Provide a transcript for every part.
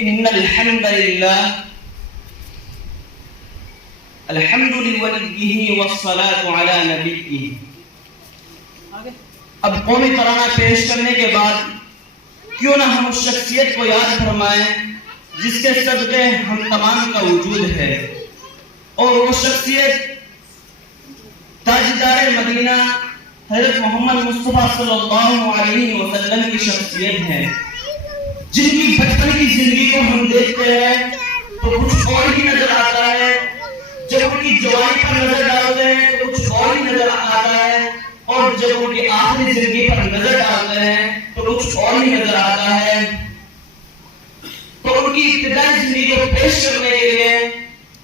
إن الحمد لله الحمد لوليه والصلاة على نبيه. اب قومی ترانہ پیش کرنے کے بعد کیوں نہ ہم اس شخصیت کو یاد فرمائیں جس کے صدقے ہم تمام کا وجود ہے، اور وہ شخصیت تاجدار مدینہ حضرت محمد مصطفیٰ صلی اللہ علیہ وسلم کی شخصیت ہے، جن کی بچپن کی زندگی کو ہم دیکھتے ہیں تو کچھ اور ہی نظر آتا ہے، جب ان کی جوانی پر نظر ڈالتے ہیں تو کچھ اور ہی نظر آتا ہے، اور جب ان کی آخری زندگی پر نظر ڈالتے ہیں تو کچھ اور ہی نظر آتا ہے. تو ان کی ابتدائی زندگی کو پیش کرنے کے لیے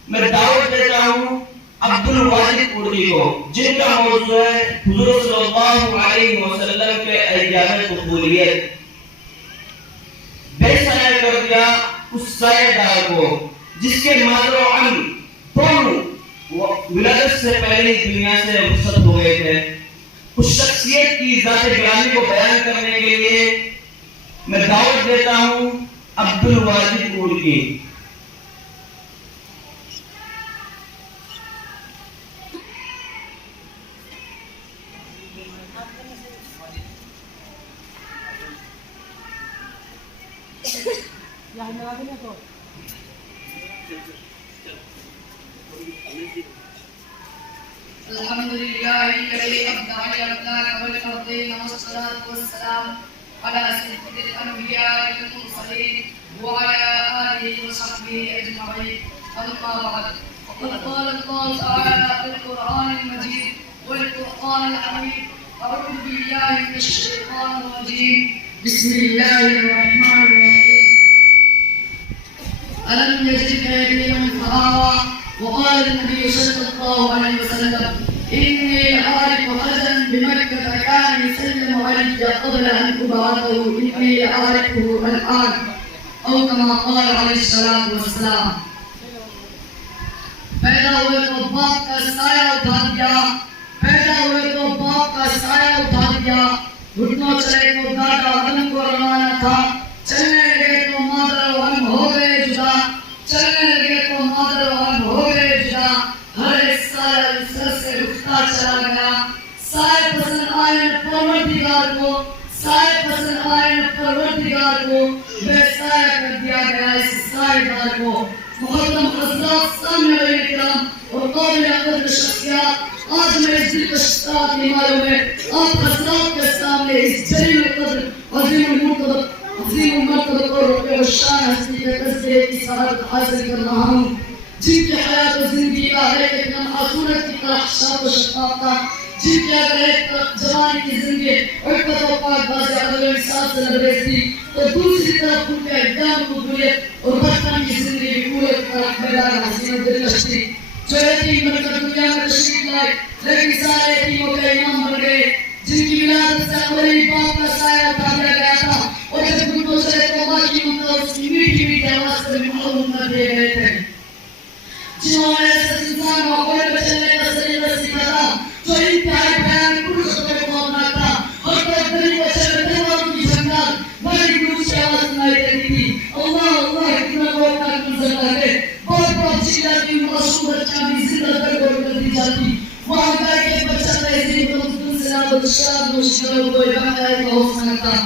میں دعوت دیتا ہوں عبد الواجد اردی کو، جن کا موضوع ہے حضور صلی اللہ علیہ وسلم کے ایام طفولیت. بے سایہ کر دیا اس سایہ دار کو جس کے مادر و ام دونوں ولادت سے پہلے دنیا سے رخصت ہو گئے تھے. اس شخصیت کی ذات گرامی کو بیان کرنے کے لیے میں دعوت دیتا ہوں عبد الواجد اردی کی. الحمد لله الذي أبدع الأخلاق والتقدير والصلاة والسلام على سيد الأنبياء والمرسلين وعلى آله وصحبه أجمعين. أما بعد، فقد قال الله تعالى في القرآن المجيد والفرقان الحميد: أعوذ بالله من الشيطان الرجيم، بسم الله الرحمن الرحيم. ألم يجدك يتيما فآوى. وقال النبي صلى الله عليه وسلم: إني لأعرف أخا بمكة كان يسلم علي قبل أن أبعثه، إني لأعرفه الآن، أو كما قال عليه الصلاة والسلام. پیدا ہوئے تو باپ کا سایہ اٹھا دیا، پیدا ہوئے تو باپ کا سایہ اٹھا دیا. گھٹنوں چلے تو دادا غم کو روانہ تھا، چلنے لگے تو مادر و ام ہو گئے جدا، چلنے لگے تو مادر و ام ہو گئے جدا. ہر ایک سایہ سر سے اٹھتا چلا گیا. سایہ پسند آئے نہ پروردگار کو، سایہ پسند آئے نہ پروردگار کو، بے سایہ کر دیا گیا اس سایہ دار کو. محترم حضرات، سامنے کرام اور قابل قدر شخصیات، آج میں اس دلکش کی معلوم ہے آپ حضرات کے سامنے اس جلیل قدر عظیم المرتبہ اور رفیع الشان ہستی کے تذکرے کی سعادت حاصل کر رہا ہوں، جن کی حیات و زندگی کا ایک ایک لمحہ سورج کی طرح شاد و شفاف تھا، جن کی اگر ایک طرف جوانی کی زندگی عفت و پاک بازی عدل و انصاف سے لبریز تھی تو دوسری طرف ان کے اقدام قبولیت اور بچپن کی زندگی پورے طرف بیدار حسین و دلکش تھی. جو یتیم بن کر دنیا میں تشریف لائے لیکن سارے یتیموں کے امام بن گئے، جن کی ولادت سے اولین باپ کا سایہ اٹھا دیا گیا تھا، اور جب گھٹنوں چلے تو باقی ممتا اس کی میٹھی میٹھی آواز سے بھی معلوم کر دیے گئے تھے. جنہوں نے ایسے انسان ماحول میں چلنے کا سلیقہ سیکھا تھا جو انتہائی بیان کل خطر کو اپنا تھا، اور تو دلی کو چلے تہواروں کی جھنکار بڑی گروج کی آواز سنائی دیتی تھی: اللہ اللہ کتنا کو اپنا منظر لاتے. بہت بہت چیزیں کی معصوم بچہ بھی زندہ تک اور کر دی جاتی. وہاں کا ایک بچہ تہذیب و تمدن سے نابود شاد مشکل کوئی بقائے کا ہو سکتا.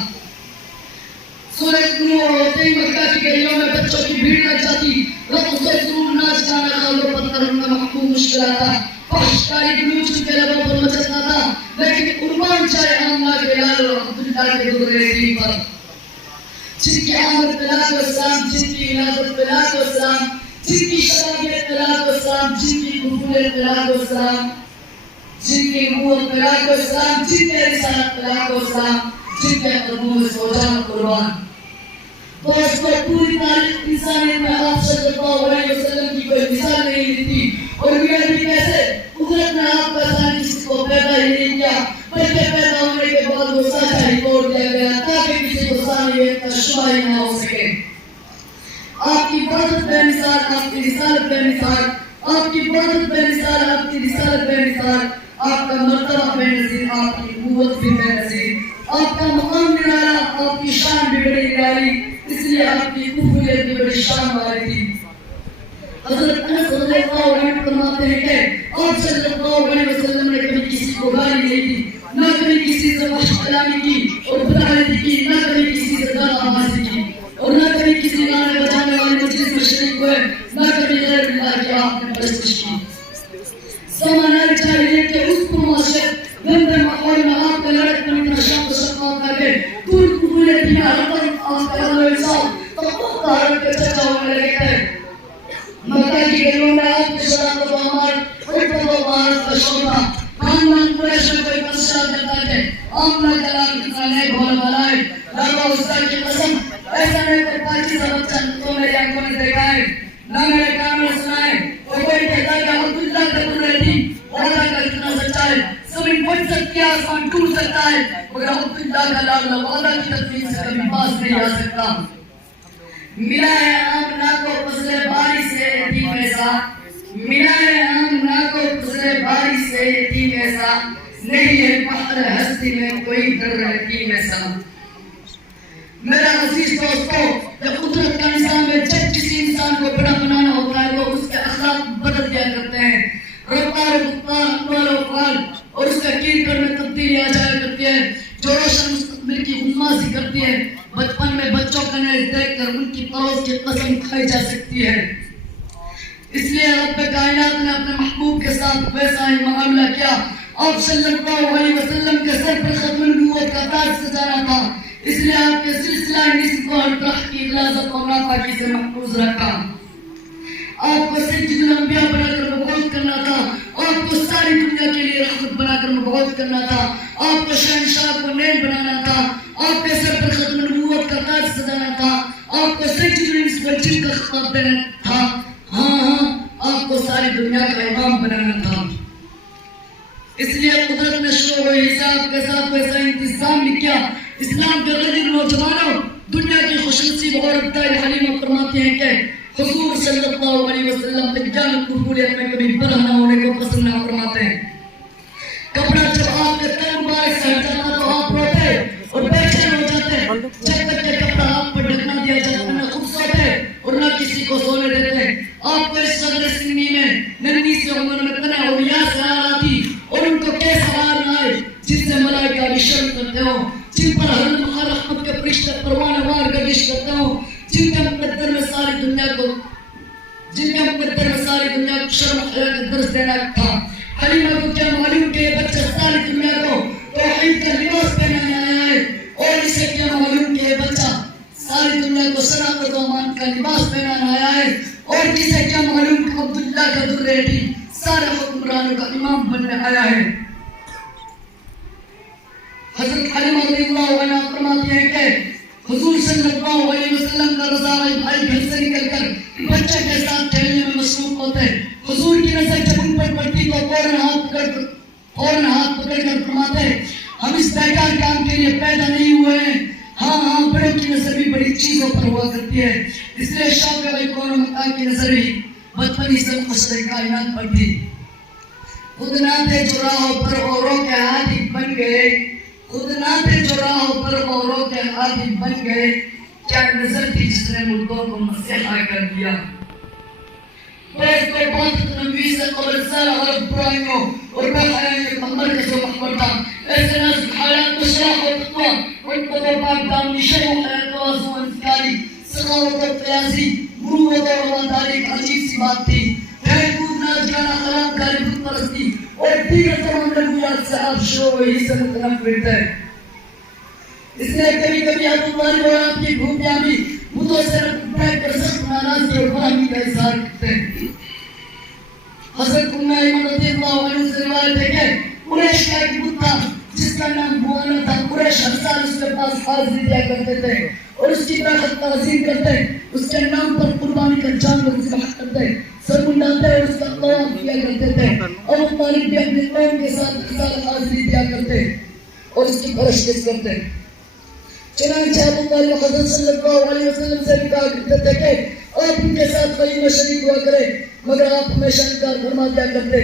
سورج نور ہوتے ہی مکہ کی گلیوں میں بچوں کی بھیڑ لگ جاتی. رقص و سرور ناچ گانا خالو پتھر ان کا محکوم مشکل آتا. فحشکاری گلوچ ان کے لبوں پر مچلتا تھا، لیکن قربان چاہے اللہ کے لال اور عبداللہ کے گزرے دین پر، جن کی آمد پلاک و اسلام، جن کی ولادت پلاک و اسلام، جن کی شبابیت پلاک و اسلام، جن کی قبولیت پلاک و اسلام، جن کی نبوت پلاک و اسلام، جن کے رسالت پلاک و اسلام، جن کے قدموں میں سو جان قربان. تو اس کو پوری تاریخ انسانیت میں آپ صلی اللہ علیہ وسلم کی کوئی مثال نہیں ملتی. اور یہ بھی کیسے قدرت نے آپ کا ثانی کسی کو پیدا ہی نہیں کیا، بلکہ پیدا ہونے کے بعد وہ سچا ہی توڑ دیا گیا تاکہ کسی کو ثانیت کا شبہ ہی نہ ہو سکے. آپ کی برکت بے مثال، آپ کی رسالت بے مثال، آپ کی برکت بے مثال، آپ کی رسالت بے مثال، آپ کا مرتبہ بے نظیر، آپ کی قوت بھی بے نظیر، آپ کا مقام نرالا، آپ کی شان بھی بڑی نرالی، اس لیے آپ کی قبولیت بھی فرماتے ہیں کہ آپ صلی اللہ علیہ وسلم نے کبھی کسی کو گالی نہیں دی، نہ کبھی کسی سے وحشت کلامی کی اور بدعہتی کی، نہ کبھی کسی سے گالی آوازی کی، اور نہ کبھی کسی گانے بجانے والے مجلس میں شریک ہوئے، نہ کبھی غیر اللہ کی آپ نے پرستش کی۔ زمانہ جاہلیت کے اس معاشرے گندے ماحول میں آپ کا لڑک پن کا شوق و شفاعت کر کے دور قبولے دیا رقم آپ کا اللہ انسان تو طارت کے چچا ہونے لگے تھے۔ مکہ کی گلیوں میں آپ کے شراب و عمار حکم و بارت کا شوق تھا۔ خاندان قریش میں کوئی پسشاد کرتا ہے آمنہ کلام کتنا نیک بھولا بھلا ہے، لابا استا کی قسم ایسا نیک اور پاکیزہ بچہ تو میری آنکھوں نے دیکھا ہے، نہ میرے کان میں سنا ہے۔ اور کوئی کہتا ہے کہ عبداللہ کا درہتی وعدہ کا کتنا سچا ہے، زمین پھٹ سکتی ہے آسمان ٹوٹ سکتا ہے، مگر عبداللہ کا لالا وعدہ کی تکلیف سے کبھی پاس نہیں آ سکتا۔ ملا ہے آمنہ کو فضل باری سے یتیم ایسا، ملا ہے آمنہ کو فضل باری سے یتیم ایسا، نہیں ہے فخر ہستی میں کوئی در یتیم ایسا۔ میرا عزیز دوستو، جب قدرت کا نظام میں جب کسی انسان کو بڑا بنانا ہوتا ہے تو اس کے اخلاق بدل دیا کرتے ہیں، رفتار گفتار اقوال و افعال اور اس کا کردار میں تبدیلی آ جایا کرتی ہے جو روشن مستقبل کی غمازی کرتی ہے۔ بچپن میں بچوں کا نیز دیکھ کر ان کی پروس کی قسم کھائی جا سکتی ہے۔ اس لیے رب کائنات نے اپنے محبوب کے ساتھ ویسا ہی معاملہ کیا۔ آپ صلی اللہ علیہ وسلم کے سر پر ختم نبوت کا تاج سجانا تھا، اس لیے آپ کے سلسلہ نسل کو ہر طرح کی غلاظت اور ناپاکی سے محفوظ رکھا۔ آپ کو سید الانبیاء بنا کر مبعوث کرنا تھا، آپ کو ساری دنیا کے لیے رحمت بنا کر مبعوث کرنا تھا، آپ کو شہنشاہ کو نیل بنانا تھا، آپ کے سر پر ختم نبوت کا تاج سجانا تھا، آپ کو سید الانس والجن کا خطاب دینا تھا، ہاں آپ کو ساری دنیا کا امام بنانا تھا۔ اس لیے قدرت نے شروع و حساب کے ساتھ ویسا انتظام بھی کیا۔ اسلام کے غیر نوجوانوں دنیا کی خوش نصیب عورت دائر حلیمہ فرماتے ہیں کہ حضور صلی اللہ علیہ وسلم تجانت قبولیت میں کبھی برہ نہ ہونے کو پسند نہ فرماتے ہیں۔ کپڑا جب آپ کے تن مبارک سے ہٹ جاتا تو آپ روتے اور بے چین ہو جاتے، جب تک کہ کپڑا آپ پر ڈھک نہ دیا جاتا نہ خود سوتے اور نہ کسی کو سونے دیتے۔ آپ کو اس صدر سنی میں ننھی سی عمر میں تنہ اولیاء سے آتی اور ان کو کیسا آر نہ آئے جن سے ملائکہ بھی شرم کرتے ہو، جن پر ہر لمحہ رحمت کے فرشتے پروانہ وار گردش کرتے ہو، جن کے مقدر میں ساری دنیا کو شرم و حیا کا درس دینا تھا۔ حلیمہ کو کیا معلوم کہ یہ بچہ ساری دنیا کو توحید کا لباس پہنانے آیا ہے، اور اسے کیا معلوم کہ یہ بچہ ساری دنیا کو صداقت و امان کا لباس پہنانے آیا ہے، اور اسے کیا معلوم کہ عبداللہ کا درہتی سارے حکمرانوں کا امام بننے آیا ہے۔ حضرت حلیمہ رضی اللہ عنہ فرماتی ہیں کہ حضور صلی اللہ علیہ وسلم کا رضا بھائی گھر سے نکل کر بچے کے ساتھ کھیلنے میں مصروف ہوتے، حضور کی نظر جب ان پر پڑتی تو فوراً ہاتھ پکڑ کر فرماتے ہم اس بیکار کام کے لیے پیدا نہیں ہوئے ہیں۔ ہاں بڑوں کی نظر بھی بڑی چیزوں پر ہوا کرتی ہے، اس لیے شوق بھائی کون و مکان کی نظر ہی بچپنی سے مشرق کائنات پر تھی۔ خود نہ تھے جو راہوں پر اوروں کے عادی بن گئے، خود نہ تھے جو راہوں پر اوروں کے عادی بن گئے، کیا نظر تھی جس نے ملکوں کو مسیحا کر دیا۔ بیس کو بہت نبی سے قبل سارا عرب برائیوں اور بحرین کے کمبر کے سو محبر تھا، ایسے نظر حالات کو شراح و تقوی ان کو دو پاک دامنی شرح و حیات توازو و انفکاری سخاوت و قیاسی مروت و رواداری ایک عجیب سی بات تھی۔ پھر دور ناز جانا خراب کاری خود پرستی اور دیگر تمام نبویات سے آپ شروع ہی سے متنفر تھے۔ اس لیے کبھی کبھی ابو طالب اور آپ کی بھوپیاں بھی بتوں سے بیٹھ کر سخت ناراضگی اور فہمی کا اظہار کرتے ہیں۔ حضرت ام ایمن رضی اللہ عنہ سے روایت ہے کہ قریش کا ایک بت تھا جس کا نام بوانا تھا۔ قریش ہر سال اس کے پاس حاضری دیا کرتے تھے اور اس کی طاقت تعظیم کرتے، اس کے نام پر قربانی کا جانور ذبح کرتے، سر منڈاتے اور اس کا طواف کیا کرتے تھے۔ ابو طالب بھی اپنے قوم کے ساتھ ہر سال حاضری دیا کرتے اور اس کی پرستش کرتے۔ چنانچہ ابو طالب حضرت صلی اللہ علیہ وسلم سے بھی کہا کرتے تھے کہ آپ ان کے ساتھ خلیمہ شریک ہوا کریں، مگر آپ ہمیشہ انکار فرما دیا کرتے۔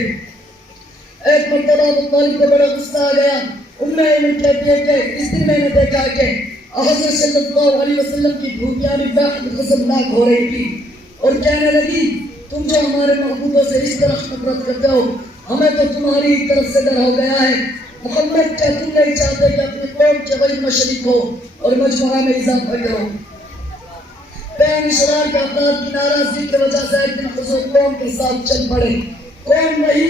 ایک مرتبہ ابو طالب کو بڑا غصہ آ گیا۔ ام ایمن کہتی ہے کہ اس دن میں نے دیکھا کہ حضرت صلی اللہ علیہ وسلم کی بھوکیاں بھی بہت غضبناک ہو رہی تھی اور کہنے لگی تم جو ہمارے محبوبوں سے اس طرح نفرت کرتے ہو ہمیں تو تمہاری طرف سے ڈر ہو گیا ہے۔ محمد کیا تم نہیں چاہتے کہ اپنی قوم کے غیر میں شریک ہو اور مجموعہ میں اضافہ کرو؟ بے انشرار کے افراد کی ناراضگی کی وجہ سے ایک دن حضور قوم کے ساتھ چل پڑے۔ قوم وہی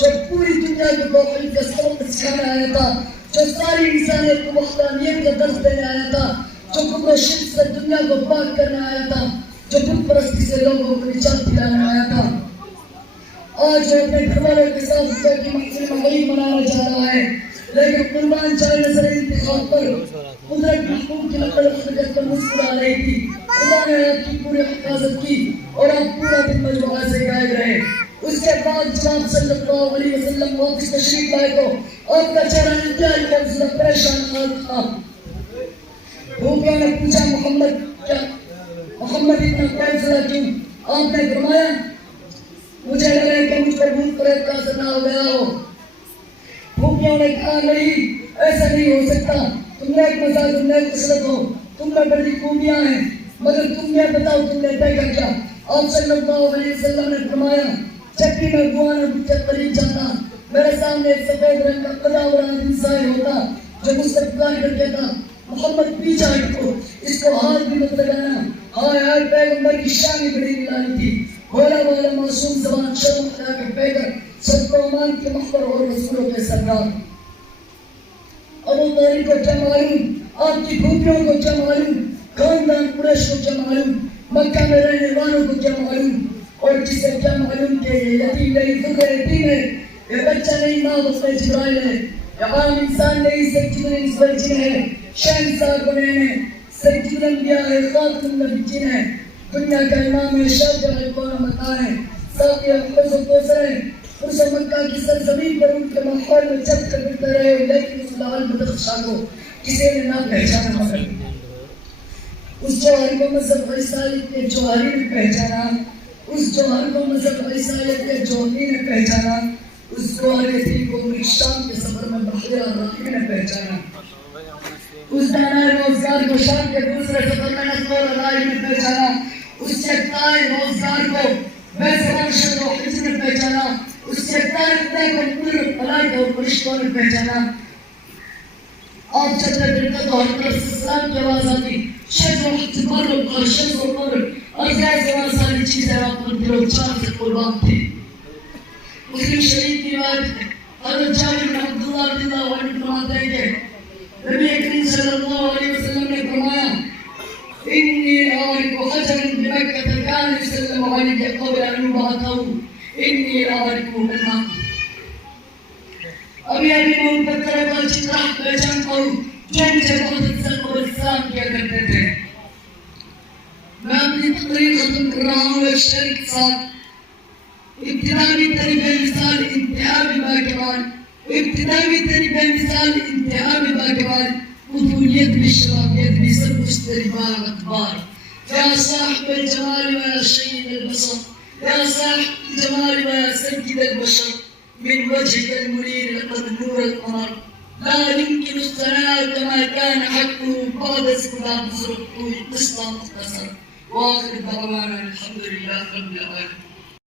جو پوری دنیا کو توحید کا سبق سکھانے آیا تھا، جو ساری انسانیت کو وحدانیت کا درس دینے آیا تھا، جو کفر و شرک سے دنیا کو پاک کرنے آیا تھا، جو بت پرستی سے لوگوں کو نجات دلانے آیا تھا۔ آج وہ اپنے گھر والوں کے ساتھ خدا کی محفل مغرب منانا چاہ رہا ہے، لیکن قربان چائے نظر انتخاب پر قدرت محبوب کی نقل حرکت پر مسکرا رہی تھی۔ خدا نے آپ کی پوری حفاظت کی اور آپ پورا دن مجموعہ سے غائب رہے۔ اس کے بعد جناب صلی اللہ علیہ وسلم واپس تشریف لائے تو آپ کا چہرہ انتہائی خوفزدہ پریشان حال تھا۔ بھوکیوں نے پوچھا محمد اتنا خوفزدہ کیوں؟ آپ نے فرمایا مجھے لگا کہ مجھ پر بھوت پریت کا اثر نہ ہو گیا ہو۔ بھوکیوں نے کہا نہیں ایسا نہیں ہو سکتا، تم نے ایک مزاج تم نے ایک قسمت ہو، تم میں بڑی خوبیاں ہیں، مگر تم یہ بتاؤ تم نے طے کر کیا؟ آپ صلی اللہ علیہ وسلم نے فرمایا چکی میں گوانا کے قریب جاتا میرے سامنے ایک سفید رنگ کا قدا اور انسان ہوتا جو مجھ سے پکار کر کہتا محمد پیچھے ہٹو، اس کو ہاتھ بھی مت لگانا۔ ہائے ہائے پیغمبر کی شان ہی بڑی نرالی تھی، بولا بولا معصوم زبان شرم خدا کے پیغمبر سب کو امان کے مخبر اور رسولوں کے سردار۔ ابو طالب کو کیا معلوم، آپ کی خوبیوں کو کیا معلوم، خاندان قریش کو کیا معلوم، مکہ میں رہنے والوں کو کیا معلوم، اور کسے کیا معلوم کہ یہ یتیم نہیں ذکر یتیم ہے، یہ بچہ نہیں ماں وقت جبرائیل ہے، یہ عام انسان نہیں سید الانس جن ہے، شہنشاہ بنین ہے، سید الانبیاء ہے، خاتم النبیین ہے، دنیا کا امام ہے، شاہجہاں کون متا ہے، ساقی حوض و کوثر ہے۔ اس مکہ کی سرزمین پر ان کے ماحول میں چل کر پھرتے رہے، لیکن اس لال بدخشاں کو کسی نے نہ پہچانا، مگر اس جوہری کو مذہب عیسائیت کے جوہری نے پہچانا، اس جوہر کو مذہب عیسائیت کے جوہری نے پہچانا، اس جوہر یتیم کو شام کے سفر میں بحیرہ راہی نے پہچانا، اس دانائے روزگار کو شام کے دوسرے سفر میں نصر راہی نے پہچانا، اس چکتائے روزگار کو بیسران شد و حج نے پہچانا، اس چکتائے خدا کو قدرت ملائکہ اور فرشتوں نے پہچانا۔ آپ چلتے پھرتے تو ہر طرف سے سلام کی آواز آتی، شد و حج مرم اور شد و مرم اور زیادہ ساری چیزیں آپ پر دل و جان سے قربان تھی۔ مسلم شریف کی روایت ہے، حضرت جابر بن عبداللہ رضی اللہ عنہ فرماتے ہیں کہ نبی کریم صلی اللہ علیہ وسلم نے فرمایا انی اعرف حجرا بمکہ کان یسلم علیہ قبل ان یبعثہ انی اعرف منہ۔ ابھی میں ان پتھروں کو اچھی طرح پہچانتا ہوں جو مجھے بہت عزت اور احترام کیا کرتے تھے۔ میں اپنی تقریر ختم کر رہا ہوں ایک شعر کے ساتھ۔ ابتدائی تیری بے مثال انتہا بھی باکمال، ابتدائی تیری بے مثال انتہا بھی باکمال، قبولیت بھی شرافیت بھی سب کچھ تیری بار اعتبار۔ یا صاحب الجمال و یا شہید البصر، یا صاحب الجمال و یا سید البشر، من وجهك المنير لقد نور القمر، لا يمكن الثناء كما كان حقه بعد استقبال ظروف قسطا مختصر، واخر دعوانا الحمد لله رب العالمين۔